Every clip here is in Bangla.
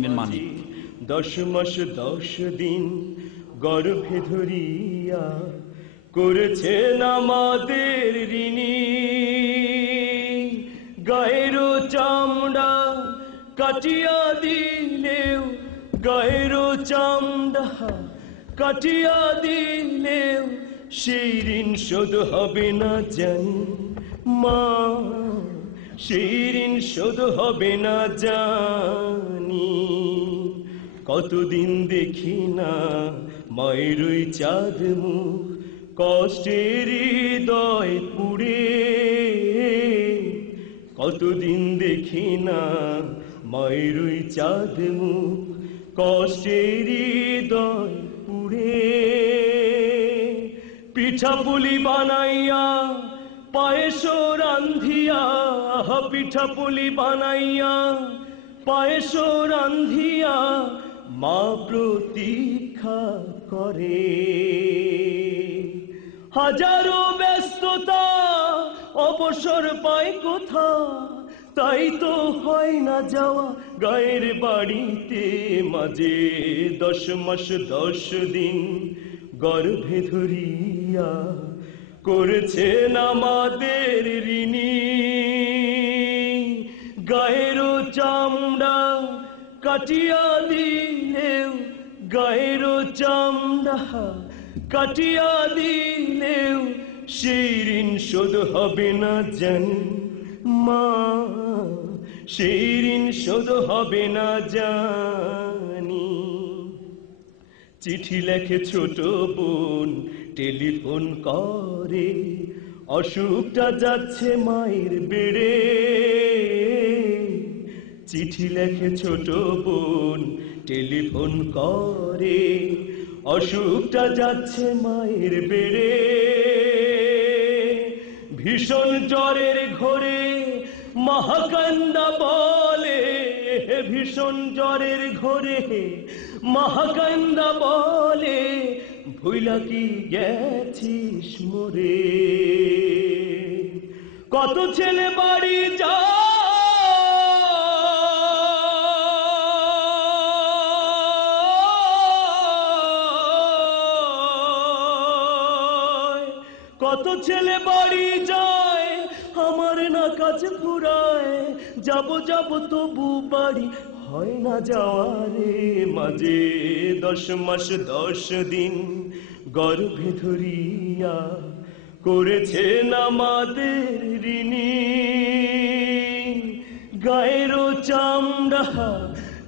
মানিক 10 মাস 10 দিন গর্ভে ধরিয়া করেছেন আমাদের ঋণী। গায়ের চামড়া কাটিয়া দিলেও, গায়ের চামড়া কাটিয়া দিলেও সেই ঋণ শোধ হবে না জানি মা, সেই ঋণ শোধ হবে না জানি। কতদিন দেখি না মায়ের ওই চাঁদ মুখ, কষ্টের হৃদয় পুড়ে। কতদিন দেখি না মায়ের ওই চাঁদ মুখ, কষ্টের হৃদয় পুড়ে। পিঠা পুলি বানাইয়া পায়েস রান্ধিয়া, পিঠা পুলি বানাইয়া পায়েস রান্ধিয়া মা প্রতীক্ষা করে। হাজারো ব্যস্ততা অবসর পায় কোথা, তাই তো হয় না যাওয়া গায়ের বাড়িতে মাঝে। 10 মাস 10 দিন গর্ভে ধরিয়া করেছেন আমাদের ঋণী। গায়ের চামড়া কাটিয়া দিলেও, গায়ের চামড়া কাটিয়া দিলেও সেই ঋণ শোধ হবে না জানি মা, সেই ঋণ শোধ হবে না জানি। চিঠি লেখে ছোট বোন টেলিফোন করে, অসুখটা যাচ্ছে মায়ের বেড়ে। চিঠি লেখে ছোট বোন টেলিফোন করে, অসুখটা যাচ্ছে মায়ের বেড়ে। ভীষণ জ্বরের ঘোরে মহাকান্দা বলে, ভীষণ জ্বরের ঘোরে মহাকান্দা বলে, ভুইলা কি গেছিস মোরে। কত ছেলে বাড়ি যায়, কত ছেলে বাড়ি যায় আমার না কাজ ফুরায়। যাব যাব তবু বাড়ি হয় না যাওয়ারে মাঝে। 10 মাস 10 দিন গর্ভে ধরিয়া করেছেন আমাদের ঋণী। গায়ের চামড়া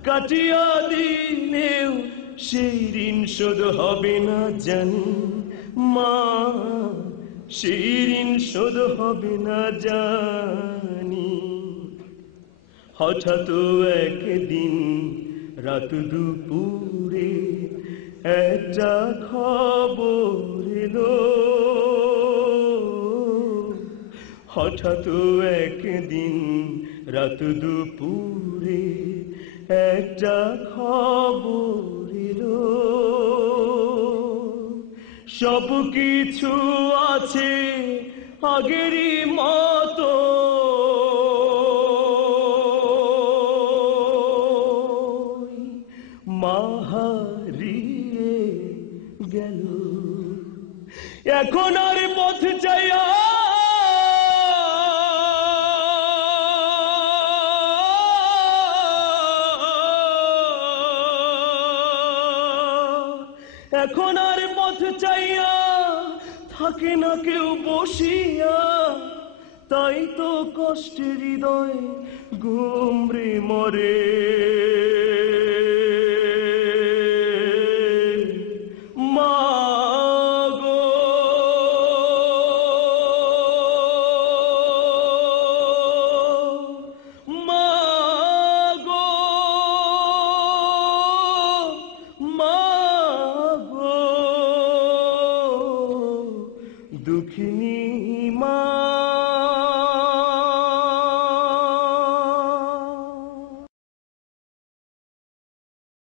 কাটিয়া দিলেও সেই ঋণ শোধ হবে না জানি মা, সেই ঋণ শোধ হবে না জানি। হঠাৎ একদিন রাত দুপুরে একটা খবর এলো, হঠাৎ একদিন রাত দুপুরে একটা খবর এলো। সব কিছু আছে আগেরই মতো, মা হারিয়ে গেল। এখন আর পথ চাইয়া এখন আর পথ চাইয়া থাকে না কেউ বসিয়া। তাই তো কষ্টের হৃদয় গুমরে মরে। মা গো, মা গো, মা গো, দুঃখিনী